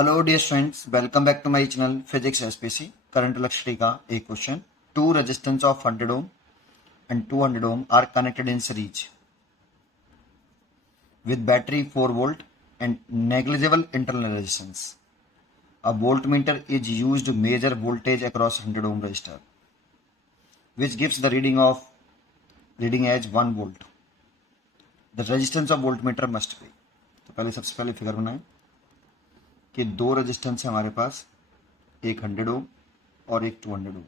Hello dear students, welcome back to my channel physics SPC. Current electricity का एक question. Two resistance of 100 ohm and 200 ohm are connected in series with battery 4 volt and negligible internal resistance. A voltmeter is used to measure voltage across 100 ohm resistor, which gives the reading as 1 volt. The resistance of voltmeter must be। तो पहले सबसे पहले figure बनाएं कि दो resistance है हमारे पास, एक 100 ओम और एक 200 ओम,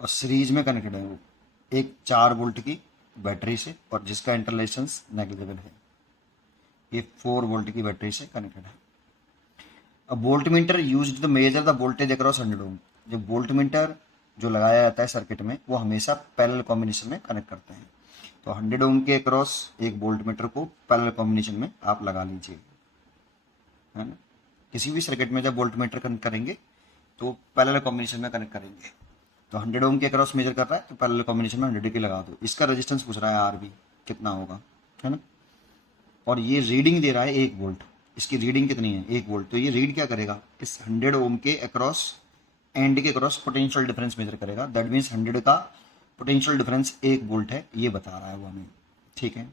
और सीरीज में कनेक्टेड है वो एक 4 वोल्ट की बैटरी से, और जिसका इंटरलेशंस नेग्लिजिबल है। ये 4 वोल्ट की बैटरी से कनेक्टेड है। अब voltmeter use to measure the voltage across 100 ohm. जब वोल्ट मीटर जो लगाया जाता है सर्किट में, वो हमेशा पैरेलल कॉम्बिनेशन में कनेक्ट करते हैं। तो 100 ओम के अक्रॉस एक वोल्ट मीटर को पैरेलल कॉम्बिनेशन में आप लगा लीजिए, है ना। किसी भी सर्किट में जब वोल्ट मीटर कनेक्ट करेंगे तो पैरेलल कॉम्बिनेशन में कनेक्ट करेंगे। तो 100 ओम के अक्रॉस मेजर कर रहा है तो पैरेलल कॉम्बिनेशन में 100 की लगा दो। इसका रेजिस्टेंस पूछ रहा है आर बी कितना होगा, है ना। और ये रीडिंग दे रहा है 1 वोल्ट। इसकी रीडिंग कितनी है? 1 वोल्ट। तो ये रीड क्या करेगा? इस 100 ओम के अक्रॉस एंड के अक्रॉस पोटेंशियल डिफरेंस मेजर करेगा। दैट मीन्स 100 का पोटेंशियल डिफरेंस 1 वोल्ट है, ये बता रहा है वो हमें, ठीक है।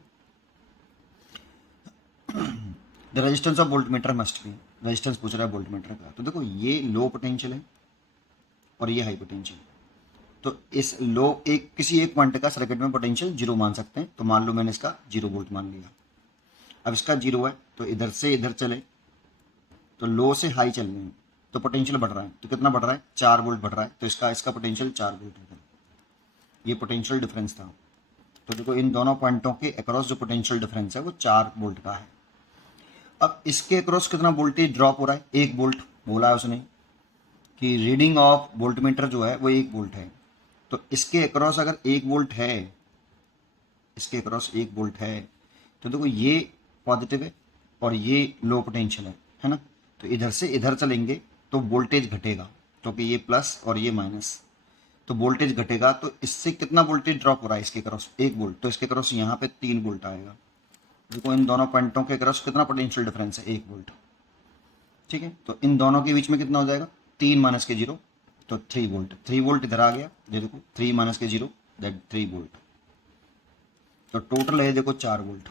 The resistance of volt meter must be. Resistance पूछ रहा है वोल्ट मीटर का। तो देखो ये लो पोटेंशियल है और ये हाई पोटेंशियल। तो इस लो किसी एक पॉइंट का सर्किट में पोटेंशियल 0 मान सकते हैं। तो मान लो मैंने इसका 0 वोल्ट मान लिया। अब इसका 0 है तो इधर से इधर चले तो लो से हाई चल रहे हैं तो पोटेंशियल बढ़ रहा है। तो कितना बढ़ रहा है? 4 वोल्ट बढ़ रहा है। तो इसका पोटेंशियल 4 वोल्ट है। ये पोटेंशियल डिफरेंस था। तो देखो इन दोनों पॉइंटों के अक्रॉस जो पोटेंशियल डिफरेंस है वो 4 वोल्ट का है। अब इसके अक्रॉस कितना वोल्टेज ड्रॉप हो रहा है? 1 वोल्ट बोला है उसने कि रीडिंग ऑफ वोल्टमीटर जो है वो 1 वोल्ट है। तो इसके अक्रॉस अगर 1 वोल्ट है, इसके अक्रॉस 1 वोल्ट है, तो देखो ये पॉजिटिव है और ये लो पोटेंशियल है ना। तो इधर से इधर चलेंगे तो वोल्टेज घटेगा, क्योंकि ये प्लस और ये माइनस, तो वोल्टेज घटेगा। तो इससे कितना वोल्टेज ड्रॉप हो रहा है? इसके क्रॉस 1 वोल्ट। तो इसके क्रॉस यहाँ पे 3 वोल्ट आएगा। देखो इन दोनों पॉइंटों के क्रॉस कितना पोटेंशियल डिफरेंस है? 1 वोल्ट, ठीक है। तो इन दोनों के बीच में कितना हो जाएगा? 3 माइनस के 0, तो 3 वोल्ट। 3 वोल्ट इधर आ गया, ये देखो 3 माइनस के 0 दैट 3 वोल्ट। तो टोटल है देखो 4 वोल्ट।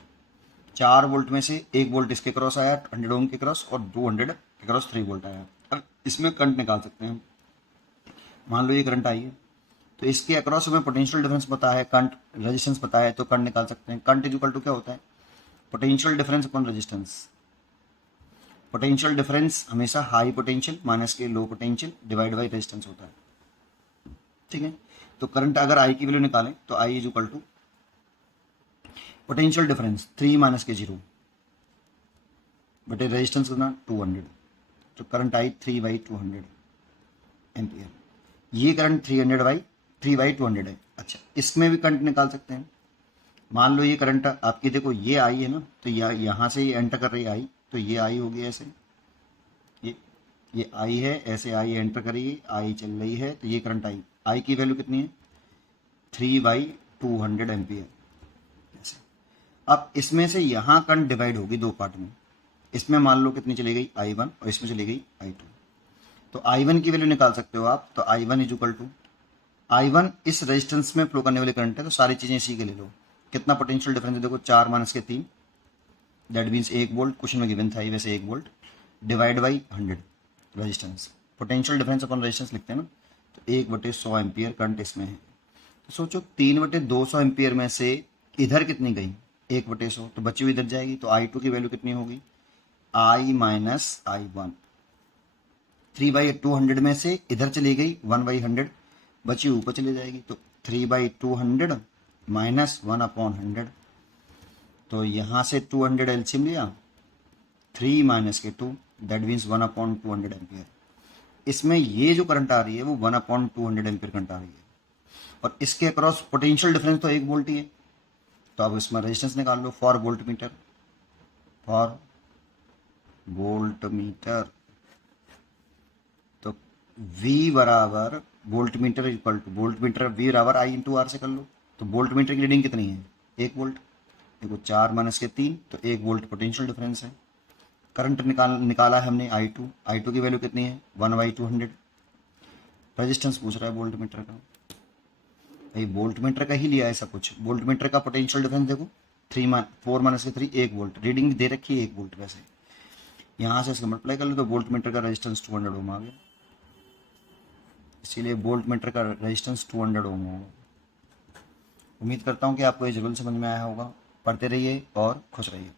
4 वोल्ट में से 1 वोल्ट इसके क्रॉस आया 100 ओम के क्रॉस, और 200 के क्रॉस 3 वोल्ट आया। अब इसमें करंट निकाल सकते हैं। मान लो ये करंट आई है, तो इसके अक्रॉस हमें पोटेंशियल डिफरेंस पता है, करंट रेजिस्टेंस पता है, तो करंट निकाल सकते हैं। करंट इज इक्वल टू क्या होता है? Potential difference upon resistance. Potential difference हमेशा हाई पोटेंशियल माइनस के low potential divide by resistance होता है, ठीक है। तो करंट अगर आई की वैल्यू निकालें तो I is equal to potential difference 3 minus के 0 बटे रेजिस्टेंस कितना? 200। तो करंट आई 3/200 एम्पियर। ये करंट 3/200 है। अच्छा, इसमें भी करंट निकाल सकते हैं। मान लो ये करंट आपकी, देखो ये आई है ना, तो यहाँ से ये एंटर कर रही है आई, तो ये आई होगी ऐसे, ये आई है ऐसे, आई एंटर करेगी, आई चल रही है, तो ये करंट आई की वैल्यू कितनी है? 3/200 एम्पियर ऐसे। अब इसमें से यहाँ करंट डिवाइड होगी 2 पार्ट में। इसमें मान लो कितनी चली गई? I1, और इसमें चली गई I2। तो I1 की वैल्यू निकाल सकते हो आप। तो I1 is equal to, I1 इस रेजिस्टेंस में फ्लो करने वाले करंट है, तो सारी चीज़ें इसी के ले लो। कितना पोटेंशियल डिफरेंस है? देखो 4 माइनस के 3 दैट मीन्स 1 वोल्ट। क्वेश्चन में गिवन था ही वैसे 1 volt divide by 100 resistance. Potential difference upon resistance लिखते हैं ना। तो 1/100 एम्पियर करंट इसमें है। तो सोचो 3/200 एम्पियर में से इधर कितनी गई? 1/100। तो बची हुई इधर जाएगी। तो I2 की वैल्यू कितनी होगी? I minus I1। 3/200 में से इधर चली गई 1/100, बची ऊपर चली जाएगी। तो 3/200 माइनस 1/100। तो यहाँ से 200 एलसीएम लिया, 3 माइनस के 2 दैट मीन्स 1/200 एम्पियर। इसमें ये जो करंट आ रही है वो 1/200 एम्पियर करंट आ रही है, और इसके अक्रॉस पोटेंशियल डिफरेंस तो 1 वोल्ट ही है। तो अब इसमें रेजिस्टेंस निकाल लो for volt meter. For volt meter तो V बराबर volt meter equal to volt meter V बराबर I इंटू आर से कर लो। तो वोल्ट मीटर की रीडिंग कितनी है? 1 वोल्ट। देखो 4 माइनस के 3, तो 1 वोल्ट पोटेंशियल डिफरेंस है। करंट निकाला है हमने आई टू की वैल्यू कितनी है 1/200। रेजिस्टेंस पूछ रहा है वोल्ट मीटर का, भाई वोल्ट मीटर का ही लिया है सब कुछ। वोल्ट मीटर का पोटेंशियल डिफरेंस देखो 4 - 3 1 वोल्ट, रीडिंग दे रखी है 1 वोल्ट। वैसे यहाँ से इसका मल्टीप्लाई कर लो तो वोल्ट मीटर का रेजिस्टेंस 200 ओम आ गया, इसीलिए वोल्ट मीटर का रेजिस्टेंस 200 ओम होगा। उम्मीद करता हूँ कि आपको ये जरूर समझ में आया होगा। पढ़ते रहिए और खुश रहिए।